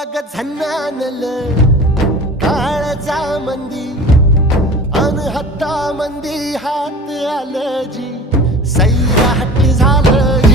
अग झन्नानल काळजा मंदी अनहत्ता मंदी हात आलं जी सैराट झालं